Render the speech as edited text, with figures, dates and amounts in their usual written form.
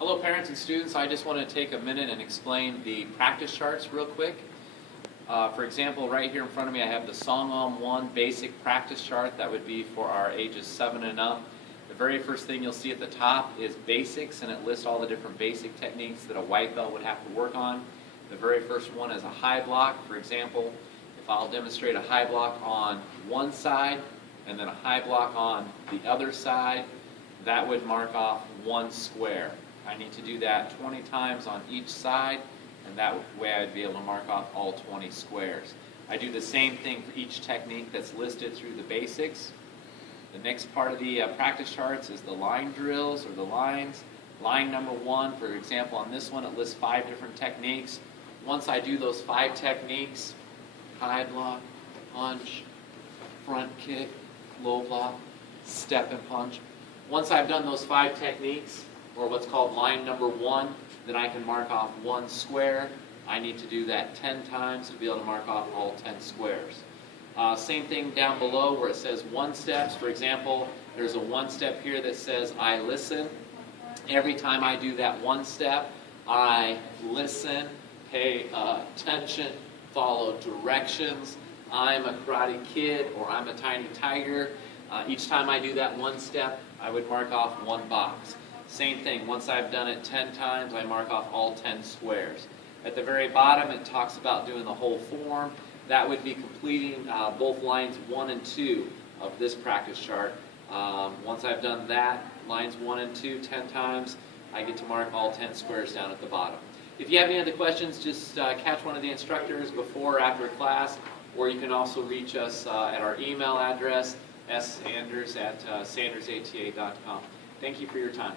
Hello parents and students, I just want to take a minute and explain the practice charts real quick. For example, right here in front of me I have the Song 1 basic practice chart. That would be for our ages 7 and up. The very first thing you'll see at the top is basics, and it lists all the different basic techniques that a white belt would have to work on. The very first one is a high block. For example, if I'll demonstrate a high block on one side and then a high block on the other side, that would mark off one square. I need to do that 20 times on each side, and that way I'd be able to mark off all 20 squares. I do the same thing for each technique that's listed through the basics. The next part of the practice charts is the line drills, or the lines. Line number 1, for example, on this one it lists 5 different techniques. Once I do those 5 techniques, high block, punch, front kick, low block, step and punch. Once I've done those 5 techniques, or what's called line number 1, then I can mark off one square. I need to do that 10 times to be able to mark off all 10 squares. Same thing down below where it says one steps. For example, there's a one step here that says I listen. Every time I do that one step, I listen, pay attention, follow directions. I'm a Karate Kid, or I'm a Tiny Tiger. Each time I do that one step, I would mark off one box. Same thing, once I've done it 10 times, I mark off all 10 squares. At the very bottom, it talks about doing the whole form. That would be completing both lines 1 and 2 of this practice chart. Once I've done that, lines 1 and 2 10 times, I get to mark all 10 squares down at the bottom. If you have any other questions, just catch one of the instructors before or after class, or you can also reach us at our email address, ssanders@sandersata.com. Thank you for your time.